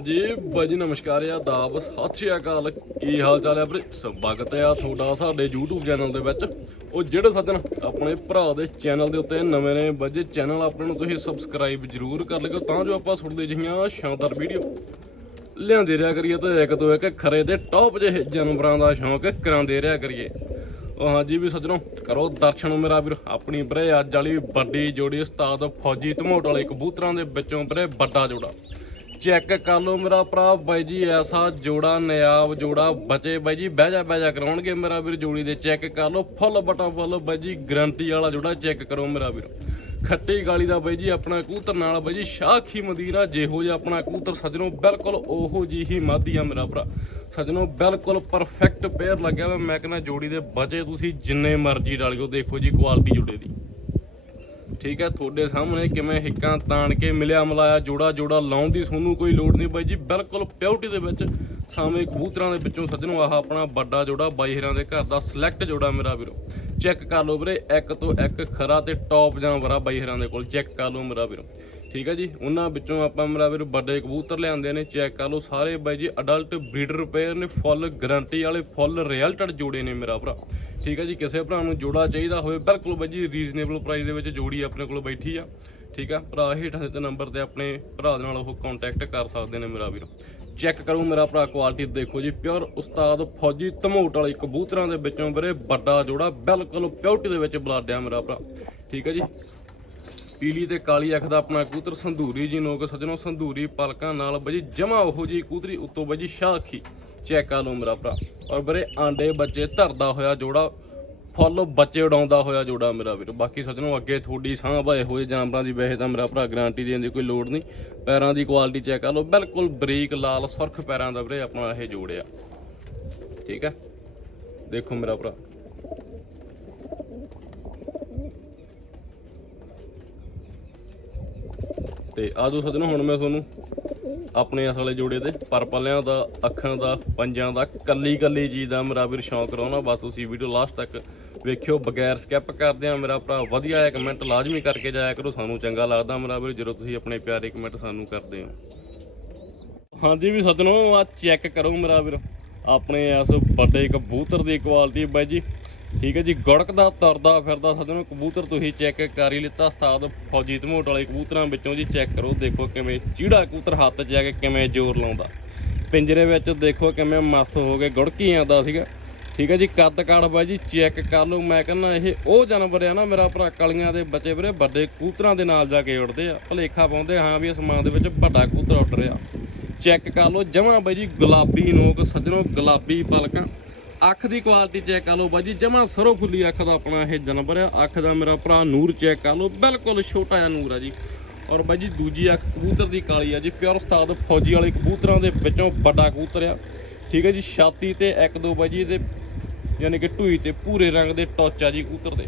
ਹਾਂਜੀ ਬਾਜੀ ਨਮਸਕਾਰ ਆ ਦਾਬ ਸਤਿ ਸ਼੍ਰੀ ਅਕਾਲ। ਕੀ ਹਾਲ ਚਾਲ ਹੈ ਵੀਰੇ? ਸਵਾਗਤ ਹੈ ਆ ਤੁਹਾਡਾ ਸਾਡੇ YouTube ਚੈਨਲ ਦੇ ਵਿੱਚ। ਉਹ ਜਿਹੜੇ ਸੱਜਣ ਆਪਣੇ ਭਰਾ ਦੇ ਚੈਨਲ ਦੇ ਉੱਤੇ ਨਵੇਂ ਨੇ ਬਾਜੀ ਚੈਨਲ ਆਪਣੇ ਨੂੰ ਤੁਸੀਂ ਸਬਸਕ੍ਰਾਈਬ ਜਰੂਰ ਕਰ ਲਿਓ, ਤਾਂ ਜੋ ਆਪਾਂ ਸੁਣਦੇ ਜਿਹੀਆਂ ਸ਼ਾਨਦਾਰ ਵੀਡੀਓ ਲਿਆਂਦੇ ਰਿਹਾ ਕਰੀਏ ਤੇ ਇੱਕ ਤੋਂ ਇੱਕ ਖਰੇ ਦੇ ਟੌਪ ਜਿਹੇ ਜਾਨਵਰਾਂ ਦਾ ਸ਼ੌਂਕ ਕਰਾਉਂਦੇ ਰਿਹਾ ਕਰੀਏ। ਉਹ ਹਾਂਜੀ ਵੀ ਸੱਜਣੋ, ਕਰੋ ਦਰਸ਼ਨ ਮੇਰਾ ਵੀਰ, ਆਪਣੀ ਵੀਰੇ ਅੱਜ ਵਾਲੀ ਵੱਡੀ ਜੋੜੀ ਉਸਤਾਦ ਫੌਜੀ ਧਮੋਟ ਵਾਲੇ ਕਬੂਤਰਾਂ ਦੇ ਵਿੱਚੋਂ ਵੀਰੇ ਵੱਡਾ ਜੋੜਾ। ਚੈੱਕ ਕਰ ਲਓ ਮੇਰਾ ਭਰਾ ਬਾਈ ਜੀ, ਐਸਾ ਜੋੜਾ ਨਿਆਬ ਜੋੜਾ ਬਚੇ। ਬਾਈ ਜੀ, ਬਹਿ ਜਾ ਬਹਿ ਜਾ, ਕਰਾਉਣਗੇ ਮੇਰਾ ਵੀਰ ਜੋੜੀ ਦੇ। ਚੈੱਕ ਕਰ ਲਓ, ਫੁੱਲ ਬਟਾ ਫੁੱਲ, ਬਾਈ ਜੀ ਗਰੰਟੀ ਵਾਲਾ ਜੋੜਾ ਚੈੱਕ ਕਰੋ ਮੇਰਾ ਵੀਰ। ਖੱਟੀ ਗਾਲੀ ਦਾ ਬਾਈ ਜੀ, ਆਪਣਾ ਕੂਤਰ ਨਾਲ, ਬਾਈ ਜੀ, ਸ਼ਾਖੀ ਮਦੀਰਾ ਜਿਹੋ ਜਿਹਾ ਆਪਣਾ ਕੂਤਰ ਸੱਜਣੋ, ਬਿਲਕੁਲ ਉਹੋ ਜੀ ਹੀ ਮਾਦੀ ਆ ਮੇਰਾ ਭਰਾ। ਸੱਜਣੋ, ਬਿਲਕੁਲ ਪਰਫੈਕਟ ਪੇਅਰ ਲੱਗਿਆ ਵਾ। ਮੈਂ ਕਹਿੰਦਾ ਜੋੜੀ ਦੇ ਬਚੇ ਤੁਸੀਂ ਜਿੰਨੇ ਮਰਜ਼ੀ ਡਾਲਿਓ ਦੇਖੋ ਜੀ ਕੁਆਲਿਟੀ ਜੁੜੇ ਦੀ। ਠੀਕ ਹੈ, ਤੁਹਾਡੇ ਸਾਹਮਣੇ ਕਿਵੇਂ ਹਿੱਕਾਂ ਤਾਣ ਕੇ ਮਿਲਿਆ, ਮਲਾਇਆ ਜੋੜਾ ਜੋੜਾ ਲਾਉਣ ਦੀ ਤੁਹਾਨੂੰ ਕੋਈ ਲੋੜ ਨਹੀਂ ਬਾਈ ਜੀ। ਬਿਲਕੁਲ ਪਿਓਰਟੀ ਦੇ ਵਿੱਚ ਸਾਵੇਂ ਕਬੂਤਰਾਂ ਦੇ ਵਿੱਚੋਂ ਸੱਜਣੋ, ਆਹ ਆਪਣਾ ਵੱਡਾ ਜੋੜਾ ਬਾਈ ਹੀਰਾਂ ਦੇ ਘਰ ਦਾ ਸਿਲੈਕਟ ਜੋੜਾ ਮੇਰਾ ਵੀਰੋ। ਚੈੱਕ ਕਰ ਲਓ ਵੀਰੇ, ਇੱਕ ਤੋਂ ਇੱਕ ਖਰਾ ਤੇ ਟੌਪ ਜਾਨਵਰ ਆ ਬਾਈ ਹੀਰਾਂ ਦੇ ਕੋਲ। ਚੈੱਕ ਕਰ ਲਓ ਮੇਰਾ ਵੀਰੋ। ਠੀਕ ਹੈ ਜੀ, ਉਹਨਾਂ ਵਿੱਚੋਂ ਆਪਾਂ ਮੇਰਾ ਵੀਰ ਵੱਡੇ ਕਬੂਤਰ ਲਿਆਂਦੇ ਨੇ, ਚੈੱਕ ਕਰ ਲਓ ਸਾਰੇ ਬਾਈ ਜੀ ਅਡਲਟ ਬਰੀਡਰ ਰਿਪੇਅਰ ਨੇ ਫੁੱਲ ਗਾਰੰਟੀ ਵਾਲੇ ਫੁੱਲ ਰਿਜ਼ਲਟਡ ਜੋੜੇ ਨੇ ਮੇਰਾ ਭਰਾ। ਠੀਕ ਹੈ ਜੀ, ਕਿਸੇ ਭਰਾ ਨੂੰ ਜੋੜਾ ਚਾਹੀਦਾ ਹੋਵੇ, ਬਿਲਕੁਲ ਬਾਈ ਜੀ ਰੀਜ਼ਨੇਬਲ ਪ੍ਰਾਈਸ ਦੇ ਵਿੱਚ ਜੋੜੀ ਆਪਣੇ ਕੋਲ ਬੈਠੀ ਆ, ਠੀਕ ਆ। ਭਰਾ ਹੇਠਾਂ ਦੇ ਨੰਬਰ ਤੇ ਆਪਣੇ ਭਰਾ ਦੇ ਨਾਲ ਉਹ ਕੰਟੈਕਟ ਕਰ ਸਕਦੇ ਨੇ ਮੇਰਾ ਵੀਰ। ਚੈੱਕ ਕਰੋ ਮੇਰਾ ਭਰਾ ਕੁਆਲਿਟੀ ਦੇਖੋ ਜੀ ਪਿਓਰ ਉਸਤਾਦ ਫੌਜੀ ਧਮੋਟ ਵਾਲੇ ਕਬੂਤਰਾਂ ਦੇ ਵਿੱਚੋਂ ਵੀਰੇ ਵੱਡਾ ਜੋੜਾ, ਬਿਲਕੁਲ ਪਿਓਰਟੀ ਦੇ ਵਿੱਚ ਬਲੱਡ ਮੇਰਾ ਭਰਾ। ਠੀਕ ਹੈ ਜੀ। ਪੀਲੀ ਤੇ ਕਾਲੀ ਅੱਖ ਦਾ ਆਪਣਾ ਕਬੂਤਰ, ਸੰਧੂਰੀ ਜੀ ਨੋਕ ਸੱਜਣੋ, ਸੰਧੂਰੀ ਪਲਕਾਂ ਨਾਲ ਬਜੀ ਜਮਾ ਉਹੋ ਜੀ ਕਬੂਤਰੀ, ਉੱਤੋਂ ਬਜੀ ਸ਼ਾਖੀ। ਚੈੱਕ ਕਰ ਲਓ ਮੇਰਾ ਭਰਾ। ਔਰ ਵੀਰੇ, ਆਂਡੇ ਬੱਚੇ ਧਰਦਾ ਹੋਇਆ ਜੋੜਾ, ਫੁੱਲ ਬੱਚੇ ਉਡਾਉਂਦਾ ਹੋਇਆ ਜੋੜਾ ਮੇਰਾ ਵੀਰ। ਬਾਕੀ ਸੱਜਣੋ, ਅੱਗੇ ਤੁਹਾਡੀ ਸਾਂਭ ਆਏ ਹੋਏ ਜਾਨਵਰਾਂ ਦੀ ਵੈਸੇ ਤਾਂ ਮੇਰਾ ਭਰਾ ਗਾਰੰਟੀ ਦੇਣ ਦੀ ਕੋਈ ਲੋੜ ਨਹੀਂ। ਪੈਰਾਂ ਦੀ ਕੁਆਲਿਟੀ ਚੈੱਕ ਕਰ ਲਓ। ਬਿਲਕੁਲ ਬਰੀਕ, ਲਾਲ, ਸੁਰਖ ਪੈਰਾਂ ਦਾ ਵੀਰੇ ਆਪਣਾ ਇਹ ਜੋੜਿਆ ਠੀਕ ਹੈ ਦੇਖੋ ਮੇਰਾ ਭਰਾ। ਤੇ ਆਜੋ ਸੱਜਣੋ, ਹੁਣ ਮੈਂ ਤੁਹਾਨੂੰ ਆਪਣੇ ਇਸ ਵਾਲੇ ਜੋੜੇ ਦੇ ਪਰਪਲਿਆਂ ਦਾ, ਅੱਖਾਂ ਦਾ, ਪੰਜਾਂ ਦਾ, ਕੱਲੀ ਕੱਲੀ ਚੀਜ਼ ਦਾ ਮੇਰਾ ਵੀਰ ਸ਼ੌਂਕ ਕਰਾਉਣਾ ਬਸ ਤੁਸੀਂ ਵੀਡੀਓ ਲਾਸਟ ਤੱਕ ਵੇਖਿਓ, ਬਗੈਰ ਸਕਿਪ ਕਰਦੇ ਆ ਮੇਰਾ ਭਰਾ। ਵਧੀਆ ਹੈ ਕਮੈਂਟ ਲਾਜ਼ਮੀ ਕਰਕੇ ਜਾਇਆ ਕਰੋ, ਸਾਨੂੰ ਚੰਗਾ ਲੱਗਦਾ ਮੇਰਾ ਵੀਰ, ਜਦੋਂ ਤੁਸੀਂ ਆਪਣੇ ਪਿਆਰੇ ਕਮੈਂਟ ਸਾਨੂੰ ਕਰਦੇ ਹੋ। ਹਾਂਜੀ ਵੀ ਸੱਜਣੋ ਆ ਚੈੱਕ ਕਰੋ ਮੇਰਾ ਵੀਰ। ਆਪਣੇ ਇਸ ਵੱਡੇ ਕਬੂਤਰ ਦੀ ਕੁਆਲਿਟੀ ਬਾਈ ਜੀ। ਠੀਕ ਹੈ ਜੀ, ਗੜਕਦਾ, ਤਰਦਾ ਫਿਰਦਾ ਸੱਜਣੋ ਕਬੂਤਰ ਤੁਸੀਂ ਚੈੱਕ ਕਰ ਹੀ ਲਿੱਤਾ, ਉਸਤਾਦ ਫੌਜੀ ਧਮੋਟ ਵਾਲੇ ਕਬੂਤਰਾਂ ਵਿੱਚੋਂ ਜੀ ਚੈੱਕ ਕਰੋ, ਦੇਖੋ ਕਿਵੇਂ ਚੀੜਾ ਕਬੂਤਰ ਹੱਥ 'ਚ ਜਾ ਕੇ ਕਿਵੇਂ ਜ਼ੋਰ ਲਾਉਂਦਾ। ਪਿੰਜਰੇ ਵਿੱਚ ਦੇਖੋ ਕਿਵੇਂ ਮਸਤ ਹੋ ਕੇ ਗੁੜਕੀ ਆਉਂਦਾ ਸੀਗਾ। ਠੀਕ ਹੈ ਜੀ, ਕੱਦ ਕਾੜ ਬਾਈ ਜੀ ਚੈੱਕ ਕਰ ਲਓ। ਮੈਂ ਕਹਿੰਦਾ ਇਹ ਉਹ ਜਾਨਵਰ ਆ ਨਾ ਮੇਰਾ ਭਰਾ, ਕਲੀਆਂ ਦੇ ਬੱਚੇ ਵੀਰੇ, ਵੱਡੇ ਕੂਤਰਾਂ ਦੇ ਨਾਲ ਜਾ ਕੇ ਉੱਡਦੇ ਆ। ਭਲੇਖਾ ਪਾਉਂਦੇ ਹਾਂ ਵੀ ਅਸਮਾਨ ਦੇ ਵਿੱਚ ਵੱਡਾ ਕੂਤਰ ਉੱਡ ਰਿਹਾ। ਚੈੱਕ ਕਰ ਲਓ, ਜਮਾ ਬਾਈ ਜੀ, ਗੁਲਾਬੀ ਨੋਕ, ਸੱਜਣੋ ਗੁਲਾਬੀ ਪਲਕਾਂ। ਅੱਖ ਦੀ ਕੁਆਲਿਟੀ ਚੈੱਕ ਕਰ ਲਓ ਬਾਈ ਜੀ, ਜਮਾ ਸਰੋ ਫੁੱਲੀ ਅੱਖ ਦਾ ਆਪਣਾ ਇਹ ਜਾਨਵਰ ਆ। ਅੱਖ ਦਾ ਮੇਰਾ ਭਰਾ ਨੂਰ ਚੈੱਕ ਕਰ ਲਓ, ਬਿਲਕੁਲ ਛੋਟਾ ਜਿਹਾ ਨੂਰ ਆ ਜੀ। ਔਰ ਬਾਈ ਜੀ, ਦੂਜੀ ਅੱਖ ਕਬੂਤਰ ਦੀ ਕਾਲੀ ਆ ਜੀ ਪਿਓਰ ਉਸਤਾਦ ਫੌਜੀ ਵਾਲੇ ਕਬੂਤਰਾਂ ਦੇ ਵਿੱਚੋਂ ਵੱਡਾ ਕਬੂਤਰ ਆ। ਠੀਕ ਹੈ ਜੀ, ਛਾਤੀ ਤੇ ਇੱਕ ਦੋ ਬਾਈ ਜੀ, ਇਹਦੇ ਯਾਨੀ ਕਿ ਢੂਈ ਤੇ ਪੂਰੇ ਰੰਗ ਦੇ ਟੌਚ ਆ ਜੀ ਕਬੂਤਰ ਦੇ।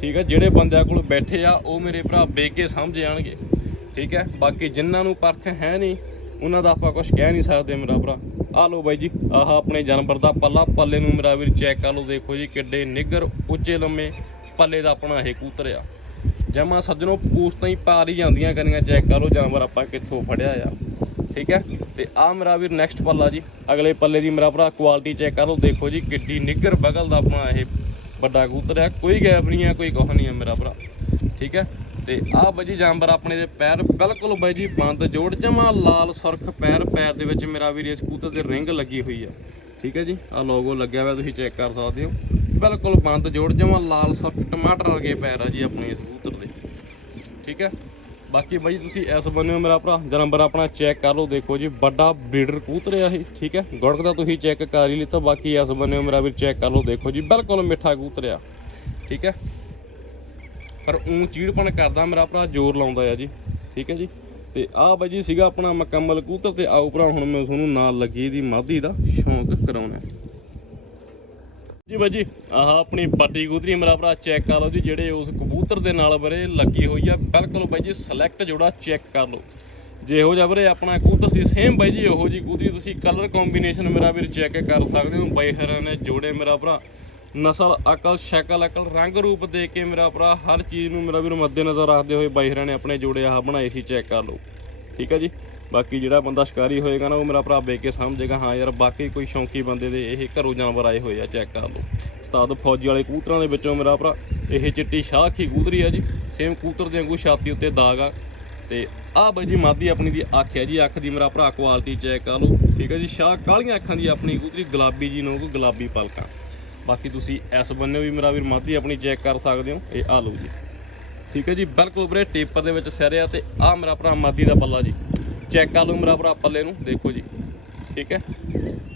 ਠੀਕ ਹੈ ਜਿਹੜੇ ਬੰਦਿਆਂ ਕੋਲ ਬੈਠੇ ਆ, ਉਹ ਮੇਰੇ ਭਰਾ ਵੇਖ ਕੇ ਸਮਝ ਜਾਣਗੇ। ਠੀਕ ਹੈ ਬਾਕੀ ਜਿਨ੍ਹਾਂ ਨੂੰ ਪਰਖ ਹੈ ਨਹੀਂ, ਉਹਨਾਂ ਦਾ ਆਪਾਂ ਕੁਝ ਕਹਿ ਨਹੀਂ ਸਕਦੇ ਮੇਰਾ ਭਰਾ। ਆ ਲਓ ਬਾਈ ਜੀ, ਆਹ ਆਪਣੇ ਜਾਨਵਰ ਦਾ ਪੱਲਾ, ਪੱਲੇ ਨੂੰ ਮੇਰਾ ਵੀਰ ਚੈੱਕ ਕਰ ਲਓ, ਦੇਖੋ ਜੀ ਕਿੱਡੇ ਨਿੱਗਰ ਉੱਚੇ ਲੰਮੇ ਪੱਲੇ ਦਾ ਆਪਣਾ ਇਹ ਕੂਤਰ ਆ। ਜਮਾ ਸੱਜਣੋ ਪੂਸਤਾਂ ਹੀ ਪਾਰ ਹੀ ਜਾਂਦੀਆਂ ਕਰੀਆਂ ਚੈੱਕ ਕਰ ਲਓ ਜਾਨਵਰ ਆਪਾਂ ਕਿੱਥੋਂ ਫੜਿਆ ਆ। ਠੀਕ ਹੈ? ਤੇ ਆ ਮੇਰਾ ਵੀਰ ਨੈਕਸਟ ਪੱਲਾ ਜੀ, ਅਗਲੇ ਪੱਲੇ ਦੀ ਮੇਰਾ ਭਰਾ ਕੁਆਲਿਟੀ ਚੈੱਕ ਕਰ ਲਓ, ਦੇਖੋ ਜੀ ਕਿੱਡੀ ਨਿੱਗਰ ਬਗਲ ਦਾ ਆਪਣਾ ਇਹ ਵੱਡਾ ਕੂਤਰ ਆ। ਕੋਈ ਗੈਪ ਨਹੀਂ ਆ, ਕੋਈ ਕੁਛ ਨਹੀਂ ਆ ਮੇਰਾ ਭਰਾ। ਠੀਕ ਹੈ? ਤੇ ਬਾਈ ਜੀ ਜਾਨਵਰ ਆਪਣੇ ਦੇ ਪੈਰ ਬਿਲਕੁਲ ਬਾਈ ਜੀ ਬੰਦ, ਜੋੜ ਜਮਾ ਲਾਲ ਸੁਰਖ ਪੈਰ ਪੈਰ ਦੇ ਵਿੱਚ ਮੇਰਾ ਵੀਰ ਇਸ ਕੂਤਰ ਦੇ ਰਿੰਗ ਲੱਗੀ ਹੋਈ ਆ। ਠੀਕ ਹੈ ਜੀ? ਆ ਲੋਗੋ ਲੱਗਿਆ ਹੋਇਆ, ਤੁਸੀਂ ਚੈੱਕ ਕਰ ਸਕਦੇ ਹੋ। ਬਿਲਕੁਲ ਬੰਦ, ਜੋੜ ਜਮਾ ਲਾਲ ਸੁਰਖ ਟਮਾਟਰ ਵਰਗੇ ਪੈਰ ਆ ਜੀ ਆਪਣੇ ਇਸ ਕੂਤਰ ਦੇ। ਠੀਕ ਹੈ? ਬਾਕੀ ਬਾਈ ਤੁਸੀਂ ਇਸ ਬੰਨਿਓ ਮੇਰਾ ਭਰਾ ਨੰਬਰ ਆਪਣਾ ਚੈੱਕ ਕਰ ਲਓ, ਦੇਖੋ ਜੀ, ਵੱਡਾ ਬਰੀਡਰ ਕਬੂਤਰ ਆ ਇਹ। ਠੀਕ ਹੈ? ਗੁੜਕ ਦਾ ਤੁਸੀਂ ਚੈੱਕ ਕਰ ਹੀ ਲਿੱਤਾ, ਬਾਕੀ ਇਸ ਬੰਨਿਓ ਮੇਰਾ ਵੀਰ ਚੈੱਕ ਕਰ ਲਓ, ਦੇਖੋ ਜੀ, ਬਿਲਕੁਲ ਮਿੱਠਾ ਕਬੂਤਰ ਆ। ਠੀਕ ਹੈ? ਪਰ ਉਂ ਚੀੜਪਣ ਕਰਦਾ ਮੇਰਾ ਭਰਾ, ਜ਼ੋਰ ਲਾਉਂਦਾ ਆ ਜੀ। ਠੀਕ ਹੈ ਜੀ? ਤੇ ਆਹ ਬਾਈ ਜੀ ਸੀਗਾ ਆਪਣਾ ਮੁਕੰਮਲ ਕੂਤਰ ਤੇ ਆਓ ਭਰਾ, ਹੁਣ ਮੈਂ ਤੁਹਾਨੂੰ ਨਾਲ ਲੱਗੀ ਦੀ ਮਾਦੀ ਦਾ ਸ਼ੌਂਕ ਕਰਾਉਣਾ। ਜੀ ਬਾਈ ਜੀ, ਆਹ ਆਪਣੀ ਵੱਡੀ ਕਬੂਤਰੀ ਮੇਰਾ ਭਰਾ, ਚੈੱਕ ਕਰ ਲਓ ਜੀ, ਜਿਹੜੇ ਉਸ ਕਬੂਤਰ ਦੇ ਨਾਲ ਬਰੇ ਲੱਗੀ ਹੋਈ ਆ। ਬਿਲਕੁਲ ਬਾਈ ਜੀ ਸਿਲੈਕਟ ਜੋੜਾ ਚੈੱਕ ਕਰ ਲਓ। ਜਿਹੋ ਜਿਹਾ ਵੀਰੇ ਆਪਣਾ ਕੂਤਰ ਸੀ ਸੇਮ ਬਾਈ ਜੀ, ਉਹੋ ਜੀ ਕੂਤਰੀ ਤੁਸੀਂ ਕਲਰ ਕੰਬੀਨੇਸ਼ਨ ਮੇਰਾ ਵੀਰ ਚੈੱਕ ਕਰ ਸਕਦੇ ਹੋ, ਬਾਈ ਹਰਾਂ ਨੇ ਜੋੜੇ ਮੇਰਾ ਭਰਾ। ਨਸਲ, ਅਕਲ, ਸ਼ਕਲ, ਅਕਲ, ਰੰਗ ਰੂਪ ਦੇ ਕੇ ਮੇਰਾ ਭਰਾ ਹਰ ਚੀਜ਼ ਨੂੰ ਮੇਰਾ ਵੀਰ ਮੱਦੇ ਨਜ਼ਰ ਰੱਖਦੇ ਹੋਏ ਬਾਈ ਹਰਾਂ ਨੇ ਆਪਣੇ ਜੋੜੇ ਆਹ ਬਣਾਏ ਸੀ, ਚੈੱਕ ਕਰ ਲਓ। ਠੀਕ ਹੈ ਜੀ? ਬਾਕੀ ਜਿਹੜਾ ਬੰਦਾ ਸ਼ਿਕਾਰੀ ਹੋਏਗਾ ਨਾ, ਉਹ ਮੇਰਾ ਭਰਾ ਵੇਖ ਕੇ ਸਮਝੇਗਾ, ਹਾਂ ਯਾਰ ਬਾਕੀ ਕੋਈ ਸ਼ੌਂਕੀ ਬੰਦੇ ਦੇ ਇਹ ਘਰੋਂ ਜਾਨਵਰ ਆਏ ਹੋਏ ਆ, ਚੈੱਕ ਕਰ ਲਓ। ਉਸਤਾਦ ਫੌਜੀ ਵਾਲੇ ਕੂਤਰਾਂ ਦੇ ਵਿੱਚੋਂ ਮੇਰਾ ਭਰਾ, ਇਹ ਚਿੱਟੀ ਸ਼ਾਖੀ ਕਬੂਤਰੀ ਆ ਜੀ। ਸੇਮ ਕੂਤਰ ਦੇ ਵਾਂਗੂ ਛਾਤੀ ਉੱਤੇ ਦਾਗ ਆ। ਤੇ ਆਹ ਬਾਈ ਜੀ ਮਾਦੀ ਆਪਣੀ ਦੀ ਅੱਖ ਹੈ ਜੀ, ਅੱਖ ਦੀ ਮੇਰਾ ਭਰਾ ਕੁਆਲਿਟੀ ਚੈੱਕ ਕਰ ਲਓ। ਠੀਕ ਹੈ ਜੀ? ਸ਼ਾਹ ਕਾਲੀਆਂ ਅੱਖਾਂ ਦੀ ਆਪਣੀ ਕੂਤਰੀ, ਗੁਲਾਬੀ ਜੀ ਨੂੰ ਗੁਲਾਬੀ ਪਲਕਾਂ। ਬਾਕੀ ਤੁਸੀਂ ਇਸ ਬੰਨੇ ਵੀ ਮੇਰਾ ਵੀਰ ਮਾਦੀ ਆਪਣੀ ਚੈੱਕ ਕਰ ਸਕਦੇ ਹੋ। ਇਹ ਆ ਲਓ ਜੀ। ਠੀਕ ਹੈ ਜੀ, ਬਿਲਕੁਲ ਵੀਰੇ ਟੇਪਰ ਦੇ ਵਿੱਚ ਸਿਰਿਆ ਤੇ ਆ ਮੇਰਾ ਭਰਾ ਮਾਦੀ ਦਾ ਪੱਲਾ ਜੀ। ਚੈੱਕ ਕਰ ਲਓ ਮੇਰਾ ਭਰਾ ਪੱਲੇ ਨੂੰ, ਦੇਖੋ ਜੀ। ਠੀਕ ਹੈ।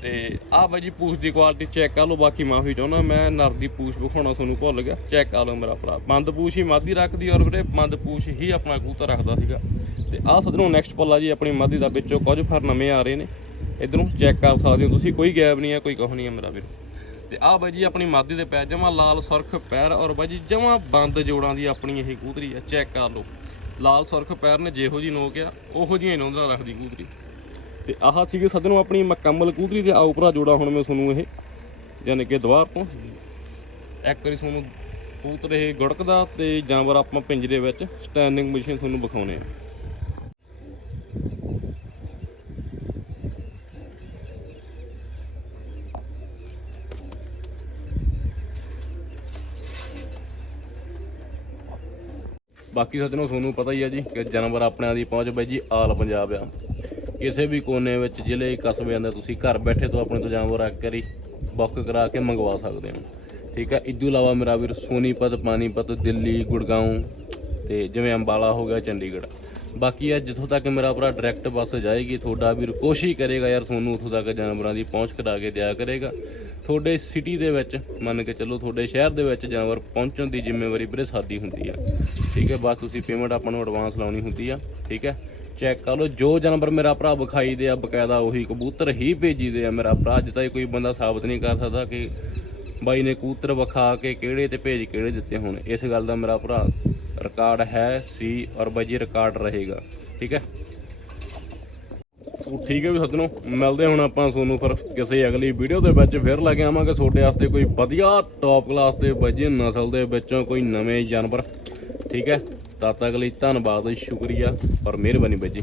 ਤੇ ਆ ਬਾਈ ਜੀ, ਪੂਛ ਦੀ ਕੁਆਲਿਟੀ ਚੈੱਕ ਕਰ ਲਓ, ਬਾਕੀ ਮਾਫੀ ਚਾਹੁੰਦਾ ਮੈਂ, ਨਰ ਦੀ ਪੂਛ ਵਿਖਾਉਣਾ ਤੁਹਾਨੂੰ ਭੁੱਲ ਗਿਆ। ਚੈੱਕ ਕਰ ਲਓ ਮੇਰਾ ਭਰਾ। ਬੰਦ ਪੂਛ ਹੀ ਮਾਦੀ ਰੱਖਦੀ ਔਰ ਵੀਰੇ ਬੰਦ ਪੂਛ ਹੀ ਆਪਣਾ ਕਬੂਤਰ ਰੱਖਦਾ ਸੀਗਾ। ਤੇ ਆ ਸਦਰੋਂ ਨੈਕਸਟ ਪੱਲਾ ਜੀ ਆਪਣੀ ਮਾਦੀ ਦਾ ਵਿੱਚੋਂ ਕੁਝ ਫਰ ਨਵੇਂ ਆ ਰਹੇ ਨੇ। ਇਧਰੋਂ ਚੈੱਕ ਕਰ ਸਕਦੇ ਹੋ ਤੁਸੀਂ, ਕੋਈ ਗੈਪ ਨਹੀਂ ਹੈ, ਕੋਈ ਕਹੋ ਨਹੀਂ ਹੈ ਮੇਰਾ ਵੀਰ। ਤੇ ਆਹ ਬਾਈ ਜੀ ਆਪਣੀ ਮਾਦੀ ਦੇ ਪੈਰ, ਜਮਾ ਲਾਲ ਸੁਰਖ ਪੈਰ ਔਰ ਬਾਈ ਜੀ ਜਮਾ ਬੰਦ ਜੋੜਾਂ ਦੀ ਆਪਣੀ ਇਹ ਕੂਤਰੀ ਆ, ਚੈੱਕ ਕਰ ਲਓ। ਲਾਲ ਸੁਰਖ ਪੈਰ ਨੇ ਜਿਹੋ ਜੀ ਨੋਕ ਆ, ਉਹੋ ਜਿਹੀਆਂ ਨੋਂਦਰਾ ਰੱਖਦੀ ਕੂਤਰੀ। ਤੇ ਆਹ ਸੀਗੇ ਸਦਨੋਂ ਆਪਣੀ ਮੁਕੰਮਲ ਕਬੂਤਰੀ ਦੇ ਆਉ ਭਰਾ ਜੋੜਾ ਹੁਣ ਮੈਂ ਤੁਹਾਨੂੰ ਇਹ, ਯਾਨੀ ਕਿ ਦੁਆਰ ਤੋਂ। ਇੱਕ ਵਾਰੀ ਤੁਹਾਨੂੰ ਕਬੂਤਰ ਇਹ ਗੁੜਕਦਾ ਤੇ ਜਾਨਵਰ ਆਪਾਂ ਪਿੰਜਰੇ ਵਿੱਚ ਸਟੈਂਡਿੰਗ ਮਸ਼ੀਨ ਤੁਹਾਨੂੰ ਵਿਖਾਉਨੇ ਆ। ਬਾਕੀ ਸੱਜਣੋ, ਤੁਹਾਨੂੰ ਪਤਾ ਹੀ ਆ ਜੀ ਕਿ ਜਾਨਵਰ ਆਪਣਿਆਂ ਦੀ ਪਹੁੰਚ ਬਾਈ ਜੀ ਆਲ ਪੰਜਾਬ ਆ। ਕਿਸੇ ਵੀ ਕੋਨੇ ਵਿੱਚ, ਜ਼ਿਲ੍ਹੇ, ਕਸਬਿਆਂ ਦੇ ਤੁਸੀਂ ਘਰ ਬੈਠੇ ਤੋਂ ਆਪਣੇ ਤੋਂ ਜਾਨਵਰ ਆ ਕਰੀ ਬੁੱਕ ਕਰਾ ਕੇ ਮੰਗਵਾ ਸਕਦੇ ਹੋ। ਠੀਕ ਹੈ ਇਦੋਂ ਇਲਾਵਾ ਮੇਰਾ ਵੀਰ ਸੋਨੀਪਤ ਪਾਨੀਪਤ ਦਿੱਲੀ, ਗੁੜਗਾਉਂ ਤੇ ਜਿਵੇਂ ਅੰਬਾਲਾ ਹੋ ਗਿਆ, ਚੰਡੀਗੜ੍ਹ। ਬਾਕੀ ਆ, ਜਿੱਥੋਂ ਤੱਕ ਮੇਰਾ ਭਰਾ ਡਾਇਰੈਕਟ ਬੱਸ ਜਾਏਗੀ, ਤੁਹਾਡਾ ਵੀਰ ਕੋਸ਼ਿਸ਼ ਕਰੇਗਾ ਯਾਰ ਤੁਹਾਨੂੰ ਉੱਥੋਂ ਤੱਕ ਜਾਨਵਰਾਂ ਦੀ ਪਹੁੰਚ ਕਰਾ ਕੇ ਦਿਆ ਕਰੇਗਾ। ਤੁਹਾਡੇ ਸਿਟੀ ਦੇ ਵਿੱਚ, ਮੰਨ ਕੇ ਚੱਲੋ, ਤੁਹਾਡੇ ਸ਼ਹਿਰ ਦੇ ਵਿੱਚ ਜਾਨਵਰ ਪਹੁੰਚਣ ਦੀ ਜ਼ਿੰਮੇਵਾਰੀ ਵੀਰੇ ਸਾਡੀ ਹੁੰਦੀ ਆ। ਠੀਕ ਹੈ, ਬਸ ਤੁਸੀਂ ਪੇਮੈਂਟ ਆਪਾਂ ਨੂੰ ਐਡਵਾਂਸ ਲਾਉਣੀ ਹੁੰਦੀ ਆ, ਠੀਕ ਹੈ। ਚੈੱਕ ਕਰ ਲਓ, ਜੋ ਜਾਨਵਰ ਮੇਰਾ ਭਰਾ ਵਿਖਾਈ ਦੇ ਆ, ਬਕਾਇਦਾ ਉਹੀ ਕਬੂਤਰ ਹੀ ਭੇਜੀ ਦੇ ਆ ਮੇਰਾ ਭਰਾ, ਅੱਜ ਤਾਈਂ ਕੋਈ ਬੰਦਾ ਸਾਬਤ ਨਹੀਂ ਕਰ ਸਕਦਾ ਕਿ ਬਾਈ ਨੇ ਕਬੂਤਰ ਵਿਖਾ ਕੇ ਕਿਹੜੇ ਤੇ ਭੇਜ ਕਿਹੜੇ ਦਿੱਤੇ ਹੋਣ। ਇਸ ਗੱਲ ਦਾ ਮੇਰਾ ਭਰਾ ਰਿਕਾਰਡ ਹੈ, ਸੀ ਔਰ ਬਾਈ ਜੀ ਰਿਕਾਰਡ ਰਹੇਗਾ, ਠੀਕ ਹੈ। ਠੀਕ ਹੈ ਵੀ ਸੱਜਣੋ ਮਿਲਦੇ ਹੁਣ ਆਪਾਂ ਤੁਹਾਨੂੰ ਫਿਰ ਕਿਸੇ ਅਗਲੀ ਵੀਡੀਓ ਦੇ ਵਿੱਚ, ਫਿਰ ਲੈ ਕੇ ਆਵਾਂਗੇ। ਤੁਹਾਡੇ ਵਾਸਤੇ ਕੋਈ ਵਧੀਆ ਟੌਪ ਕਲਾਸ ਦੇ ਵਜੇ ਨਸਲ ਦੇ ਵਿੱਚੋਂ ਕੋਈ ਨਵੇਂ ਜਾਨਵਰ ਠੀਕ ਹੈ? ਤਦ ਤੱਕ ਲਈ ਧੰਨਵਾਦ ਸ਼ੁਕਰੀਆ ਔਰ ਮਿਹਰਬਾਨੀ ਬਾਈ ਜੀ।